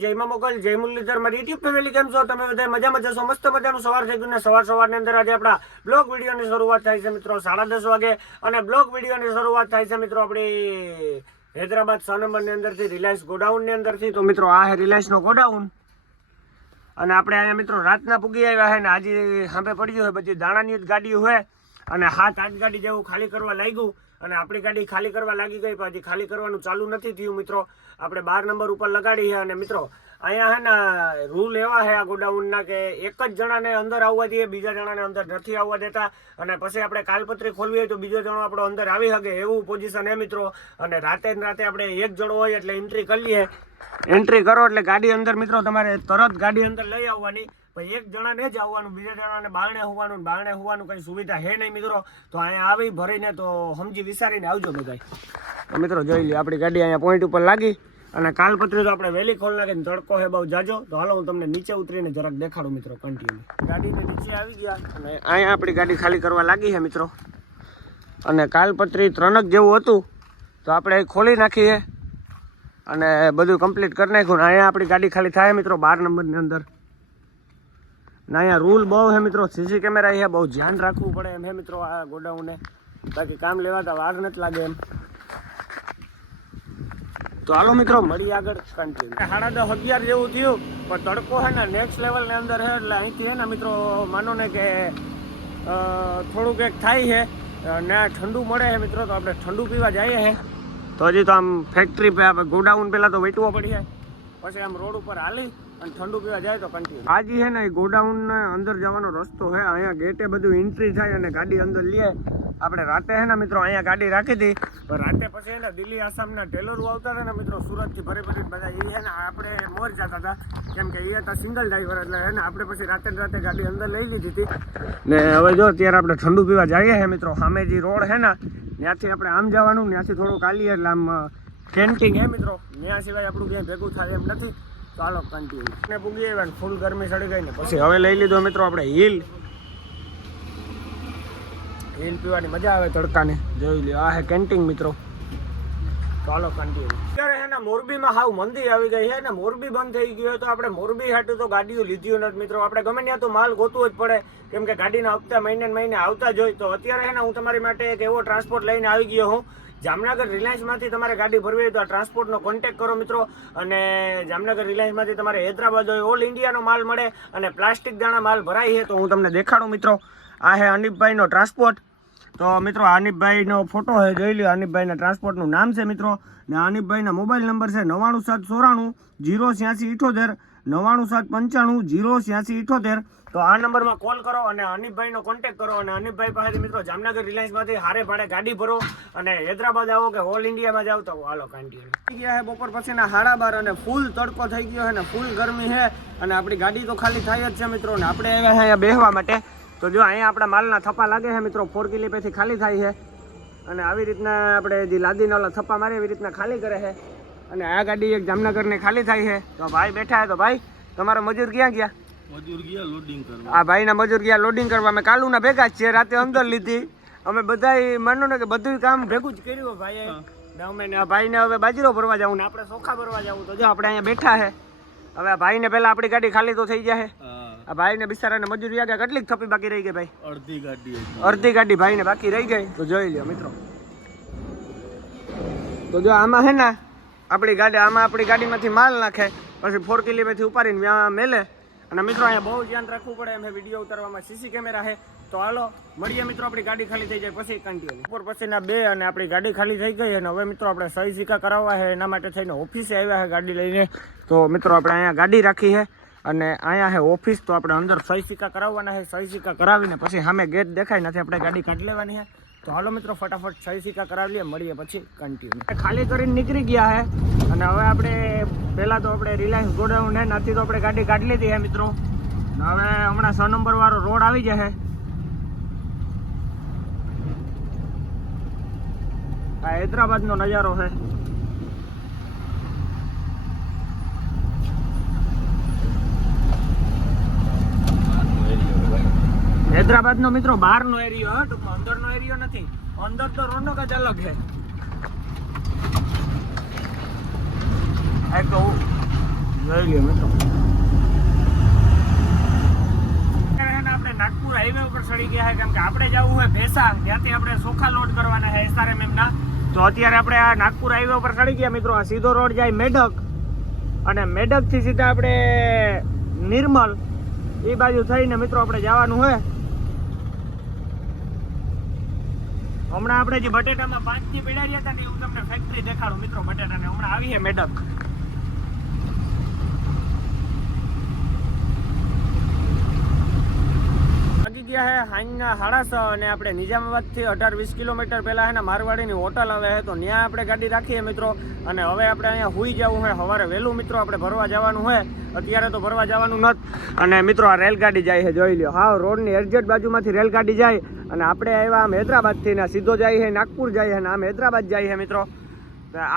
જય મોગલ જય મુરલીધર મારી યુટ્યુબ ફેમિલી કેમ છો તમે બધા મજામાં જશો મસ્ત મજાનું સવાર થઈ ગયું ને સવારની અંદર આજે આપણા બ્લોગ વિડીયોની શરૂઆત થાય છે મિત્રો 10:30 વાગે અને બ્લોગ વિડીયોની શરૂઆત થાય છે મિત્રો આપણી હૈદરાબાદ 6 નંબરની અંદરથી રિલાયન્સ ગોડાઉનની અંદરથી તો મિત્રો આ હે રિલાયન્સનો ગોડાઉન અને આપણે અહીંયા મિત્રો રાતના પૂગી આવ્યા છે ને આજે સામે પડ્યું છે બધી દાણાની જ ગાડી હોય અને 7-8 ગાડી જેવું ખાલી કરવા લાગ્યું અને આપણી ગાડી ખાલી કરવા લાગી ગઈ પણ હજી ખાલી કરવાનું ચાલુ નથી થયું મિત્રો આપણે 12 નંબર ઉપર લગાડી છે અને મિત્રો અહીંયા હે ને રૂલ એવા છે આ ગોડાઉનના કે એક જ જણાને અંદર આવવા દઈએ બીજા જણાને અંદર નથી આવવા દેતા અને પછી આપણે કાલપત્રી ખોલવી હોય તો બીજો જણો આપણો અંદર આવી શકે એવું પોઝિશન છે મિત્રો અને રાતે આપણે એક જણો હોય એટલે એન્ટ્રી કરી લઈએ એન્ટ્રી કરો એટલે ગાડી અંદર મિત્રો તમારે તરત ગાડી અંદર લઈ આવવાની ભાઈ એક જણાને જ આવવાનું બીજા જણાને બારણે હોવાનું કઈ સુવિધા હે નહીં મિત્રો તો અહીંયા આવી ભરીને તો સમજી વિચારીને આવજો બધા તો મિત્રો જોઈ લે આપણી ગાડી અહીંયા પોઈન્ટ ઉપર લાગી અને કાલપત્રી તો આપણે વહેલી ખોલ નાખીને તડકો હે બહુ જાજો તો હાલો હું તમને નીચે ઉતરીને જરાક દેખાડું મિત્રો કન્ટિન્યુ ગાડીને નીચે આવી ગયા અને અહીંયા આપણી ગાડી ખાલી કરવા લાગી છે મિત્રો અને કાલપત્રી 3 જેવું હતું તો આપણે ખોલી નાખીએ અને બધું કમ્પ્લીટ કરી નાખ્યું અહીંયા આપણી ગાડી ખાલી થાય મિત્રો 12 નંબરની અંદર ને અહીંયા રૂલ બહુ હે મિત્રો સીસી કેમેરા છે બહુ ધ્યાન રાખવું પડે એમ હે મિત્રો આ ગોડાઉનને બાકી કામ લેવાતા વાર નથી લાગે એમ તો હાલો મિત્રો મળી આગળ કન્ટિન્યુ 10:30 જેવું થયું પણ તડકો છે ને નેક્સ્ટ લેવલની અંદર છે એટલે અહીંથી છે ને મિત્રો માનો ને કે થોડુંક એક થાય છે ને ઠંડુ મળે છે મિત્રો તો આપણે ઠંડુ પીવા જઈએ છે તો હજી તો આમ ફેક્ટરી ગોડાઉન પહેલાં તો વેચવો પડી પછી આમ રોડ ઉપર હાલી અને ઠંડુ પીવા જાય તો કન્ટિન્યુ આજે છે ને ગોડાઉન અંદર જવાનો રસ્તો છે અહીંયા ગેટે બધું એન્ટ્રી થાય અને ગાડી અંદર લે આપણે રાતે છે ને મિત્રો અહીંયા ગાડી રાખી હતી પણ રાતે પછી એને દિલ્હી આસામના ટેલરો આવતા હતા ને મિત્રો સુરતથી ભરી બધા એ છે ને આપણે મોર જતા હતા કેમ કે એ હતા સિંગલ ડ્રાઈવર એટલે છે ને આપણે પછી રાતે ગાડી અંદર લઈ લીધી હતી ને હવે જો ત્યારે આપણે ઠંડુ પીવા જઈએ છે મિત્રો સામે જે રોડ છે ને ત્યાંથી આપણે આમ જવાનું ત્યાંથી થોડુંક આલીએ એટલે આમ કેન્ટીન હે મિત્રો ત્યાં સિવાય આપણું ક્યાંય ભેગું થાય એમ નથી ચાલો કન્ટિન્યુ ને પૂગી આવ્યા ને ફૂલ ગરમી ચડી ગઈ ને પછી હવે લઈ લીધો મિત્રો આપણે હિલ પીવાની મજા આવે તડકાને જોઈ લ્યો આ હે કેન્ટીન મિત્રો ચાલો કન્ટિન્યુ અત્યારે હે ને મોરબીમાં હાવ મંદી આવી ગઈ છે ને મોરબી બંધ થઈ ગયું તો આપણે મોરબી હાટું તો ગાડીઓ લીધી નથી મિત્રો આપણે ગમે ત્યાં તો માલ ગોતવો જ પડે કેમ કે ગાડીના હપ્તા મહિને આવતા જ હોય તો અત્યારે હે ને હું તમારી માટે એક એવો ટ્રાન્સપોર્ટ લઈને આવી ગયો હું જામનગર રિલાયન્સમાંથી તમારે ગાડી ભરવી હોય તો આ ટ્રાન્સપોર્ટનો કોન્ટેક્ટ કરો મિત્રો અને જામનગર રિલાયન્સમાંથી તમારે હૈદરાબાદ હોય ઓલ ઇન્ડિયાનો માલ મળે અને પ્લાસ્ટિક દાણા માલ ભરાય છે તો હું તમને દેખાડું મિત્રો આ હે અનિપભાઈનો ટ્રાન્સપોર્ટ તો મિત્રો અનિપભાઈનો ફોટો છે જોઈ લો અનિપભાઈના ટ્રાન્સપોર્ટનું નામ છે મિત્રો ને અનિપભાઈના મોબાઈલ નંબર છે 9794 08678 9795 08678 તો આ નંબરમાં કોલ કરો અને અનિપભાઈનો કોન્ટેક્ટ કરો અને અનિપભાઈ પાસેથી મિત્રો જામનગર રિલાયન્સમાંથી હારે ભાડે ગાડી ભરો અને હૈદરાબાદ આવો કે ઓલ ઇન્ડિયામાં જાવ તો હાલો કન્ટિન્યુ થઈ ગયા છે બપોર પછીના 12:30 અને ફૂલ તડકો થઈ ગયો છે ને ફૂલ ગરમી છે અને આપણી ગાડી તો ખાલી થાય જ છે મિત્રો ને આપણે આવ્યા છે અહીંયા બેસવા માટે તો જો અહીંયા આપણા માલના થપ્પા લાગે છે મિત્રો 4 કિલીપેથી ખાલી થાય છે અને આવી રીતના આપણે જે લાદીના ઓલા થપ્પા મારે એવી રીતના ખાલી કરે છે અને આ ગાડી એક જામનગરની ખાલી થાય છે તો ભાઈ બેઠા છે તો ભાઈ તમારા મજૂર ક્યાં ગયા મજૂર ગયા લોડિંગ કરવા આ ભાઈના મજૂર ગયા લોડિંગ કરવા અમે કાલુના ભેગા જ છીએ રાતે અંદર લીધી અમે બધાય માનો ને કે બધું કામ ભેગું જ કર્યું ભાઈએ અમે ભાઈને હવે બાજરો ભરવા જવું ને આપણે ચોખા ભરવા જવું તો જો આપણે અહીંયા બેઠા છે હવે આ ભાઈને પહેલા આપણી ગાડી ખાલી તો થઈ જાય આ ભાઈને બિચારાને મજૂરી આગળ કેટલીક થપ્પી બાકી રહી ગઈ ભાઈ અડધી ગાડી ભાઈને બાકી રહી ગઈ તો જોઈ લ્યો મિત્રો તો જો આમાં હે ને આપણી ગાડીમાંથી માલ નાખે પછી 4 કિલીપેથી ઉપાડીને મેલે અને મિત્રો અહીંયા બહુ ધ્યાન રાખવું પડે એમ વિડીયો ઉતારવામાં સીસી કેમેરા છે તો હાલો મળીએ મિત્રો આપણી ગાડી ખાલી થઈ જાય પછી કન્ટિન્યુ બપોર પછીના 2 અને આપણી ગાડી ખાલી થઈ ગઈ અને હવે મિત્રો આપણે સહી સિક્કા કરાવવા છે એના માટે થઈને ઓફિસે આવ્યા છે ગાડી લઈને તો મિત્રો આપણે અહીંયા ગાડી રાખી છે અને અહીંયા છે ઓફિસ તો આપણે અંદર સહી સિક્કા કરાવવાના છે સહી સિક્કા કરાવીને પછી સામે ગેટ દેખાય નથી આપણે ગાડી કાઢી લેવાની છે તો હાલો મિત્રો ફટાફટ સહી સિક્કા કરાવી લઈએ મળીએ પછી કન્ટિન્યુ ખાલી કરીને નીકળી ગયા છે અને હવે આપણે પહેલાં તો આપણે રિલાયન્સ ગોડાઉન છે નાથી તો આપણે ગાડી કાઢી લીધી છે મિત્રો હવે હમણાં 6 નંબર વાળો રોડ આવી જશે આ હૈદરાબાદનો નજારો છે હૈદરાબાદનો મિત્રો બહારનો એરિયો ટૂંકમાં અંદરનો એરિયો નથી અંદર તો રોનક જ અલગ છે એક તો જોઈ લ્યો મિત્રો. આપણે નાગપુર હાઈવે ઉપર ચડી ગયા છે, કેમ કે આપણે જવું હોય ભેસા, ત્યાંથી આપણે ચોખા લોડ કરવાના છે SRMM ના. તો અત્યારે આપણે આ નાગપુર હાઈવે ઉપર ચડી ગયા મિત્રો. આ સીધો રોડ જાય મેઢક, અને મેઢક થી સીધા આપણે નિર્મલ એ બાજુ થઈને મિત્રો આપણે જવાનું હોય. હમણાં આપણે જે બટેટામાં 5 થી પીડાડ્યા હતા ને હું તમને ફેક્ટરી દેખાડું મિત્રો બટેટાને. હમણાં આવી છે મેઢક. લાગી ગયા છે હાંજના 6:30 અને આપણે નિઝામાબાદથી 18-20 કિલોમીટર પહેલા છે ને મારવાડીની હોટલ આવે છે, તો ત્યાં આપણે ગાડી રાખીએ મિત્રો. અને હવે આપણે અહીંયા હુઈ જવું હોય સવારે વહેલું મિત્રો. આપણે ભરવા જવાનું હોય, અત્યારે તો ભરવા જવાનું નથી. અને મિત્રો આ રેલગાડી જાય છે, જોઈ લ્યો. હા, રોડની એક્ઝેક્ટ બાજુમાંથી રેલગાડી જાય. અને આપણે આવ્યા આમ હૈદરાબાદથી ને સીધો જાય છે નાગપુર જાય છે, ને આમ હૈદરાબાદ જાય છે મિત્રો.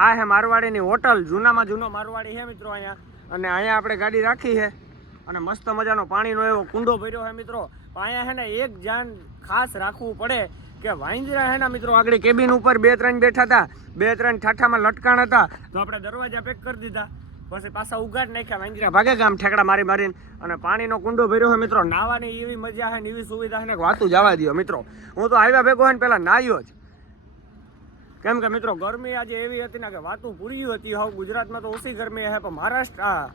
આ છે મારવાડીની હોટલ, જૂનામાં જૂનો મારવાડી છે મિત્રો અહીંયા. અને અહીંયા આપણે ગાડી રાખી છે અને મસ્ત મજાનો પાણીનો એવો કુંડો ભર્યો છે મિત્રો. અહીંયા છે ને એક જાન ખાસ રાખવું પડે કે વાંદરા છે ને મિત્રો આગળ કેબિન ઉપર 2-3 બેઠા હતા, 2-3 ઠાઠામાં લટકાણ હતા, તો આપણે દરવાજા પેક કરી દીધા. પછી પાછા ઉગાડ નાખ્યા, વાંદરા ભાગે ગામ ઠેકડા મારી મારીને. અને પાણીનો કુંડો ભર્યો છે મિત્રો. નાવાની એવી મજા છે ને એવી સુવિધા છે ને વાતું જવા દો મિત્રો. હું તો આવ્યા ભેગો હોય ને પહેલાં નાહ્યો જ, કેમ કે મિત્રો ગરમી આજે એવી હતી ને કે વાતું પૂરી હતી. હવે ગુજરાતમાં તો ઓછી ગરમી છે, પણ મહારાષ્ટ્ર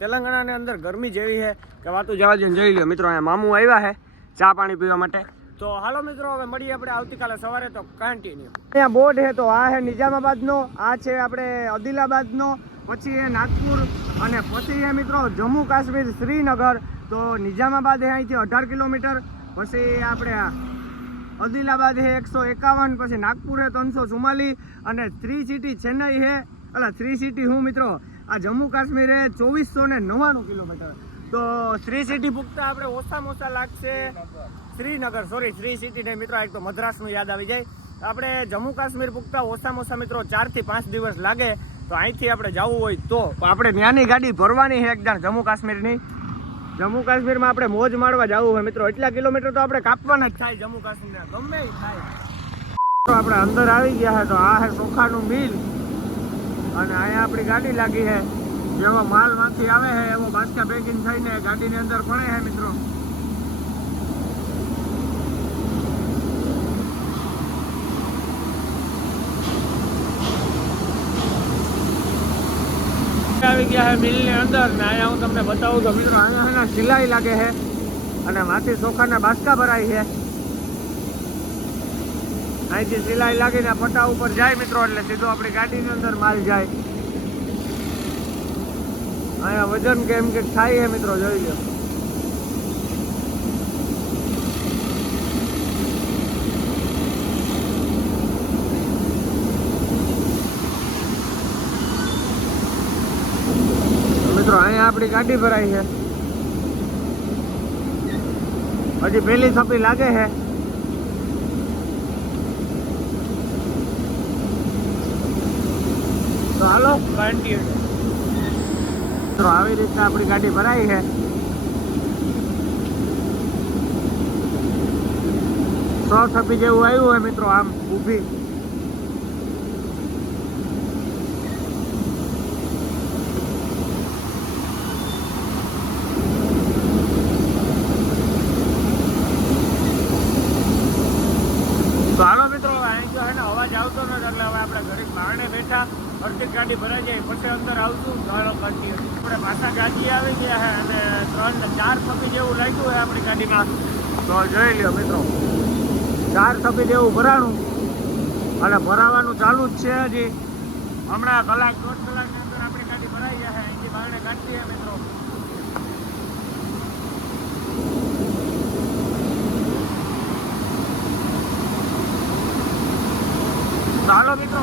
તેલંગાણાની અંદર ગરમી જેવી છે કે વાતું જવા દો. જોઈ લો મિત્રો, અહીંયા મામું આવ્યા છે ચા પાણી પીવા માટે. તો હાલો મિત્રો, હવે મળીએ આપણે આવતીકાલે સવારે. તો કન્ટિન્યુ અહીંયા બોર્ડ છે, તો આ છે નિઝામાબાદનો, આ છે આપણે આદિલાબાદનો, પછી એ નાગપુર, અને પછી એ મિત્રો જમ્મુ કાશ્મીર શ્રીનગર. તો નિઝામાબાદ છે અહીંથી 18 કિલોમીટર, પછી આપણે આદિલાબાદ છે 151, પછી નાગપુર છે 344, અને 3 સિટી ચેન્નઈ છે, એટલે 3 સિટી હું મિત્રો આ જમ્મુ કાશ્મીર છે 2499 કિલોમીટર. તો 3 સિટી પૂગતા આપણે ઓછામાં ઓછા લાગશે શ્રીનગર, સોરી 3 સિટી નહીં મિત્રો, એક તો મદ્રાસનું યાદ આવી જાય. આપણે જમ્મુ કાશ્મીર પૂગતા ઓછામાં ઓછા મિત્રો 4 થી 5 દિવસ લાગે. તો અહીંથી આપણે જવું હોય તો આપણે ત્યાંની ગાડી ભરવાની છે એકદમ જમ્મુ કાશ્મીરની. જમ્મુ કાશ્મીરમાં આપણે મોજ મારવા જવું હોય મિત્રો. એટલા કિલોમીટર તો આપણે કાપવાના જ થાય જમ્મુ કાશ્મીરના, ગમે એ થાય. આપણે અંદર આવી ગયા છે, તો આ છે ચોખાનું મિલ, અને અહીંયા આપણી ગાડી લાગી છે. જેવો માલ માંથી આવે છે એવો બાદશાહ પેકિંગ થઈને ગાડીની અંદર પડે છે મિત્રો. આવી ગયા છે મિલની અંદર, ને અહીંયા હું તમને બતાવું તો મિત્રો અહીંયા સિલાઈ લાગે છે અને માથી ચોખાના બાસકા ભરાય છે. અહીંથી સિલાઈ લાગીને પટ્ટા ઉપર જાય મિત્રો, એટલે સીધો આપણી ગાડીની અંદર માલ જાય. અહીંયા વજન કેમ કે થાય છે મિત્રો, જોઈ લો. મિત્રો અહીંયા આપણી ગાડી ભરાઈ છે, હજી પહેલી થપ્પી લાગે છે. તો હાલો કન્ટિન્યુ. મિત્રો આવી રીતના આપણી ગાડી ભરાઈ છે. 100 થપ્પી જેવું આવ્યું હોય મિત્રો, આમ ઊભી. તો હાલો મિત્રો, અહીં જો હે ને અવાજ આવતો નથી, એટલે હવે આપણે ઘરે બારણે બેઠા, અડધી ગાડી ભરાઈ જાય પછી અંદર આવશું. ચાલો કન્ટિન્યુ. આપણે પાછા ગાડી આવી ગયા છે, અને 3-4 થપ્પી જેવું લાગ્યું હોય આપણી ગાડીમાં. તો જોઈ લ્યો મિત્રો, 4 થપ્પી જેવું ભરાણું, અને ભરાવાનું ચાલુ જ છે હજી. હમણાં કલાક 1.5 કલાકની અંદર આપણી ગાડી ભરાઈ જાય છે. અહીંથી બારણે કાઢીએ મિત્રો. ચાલો મિત્રો.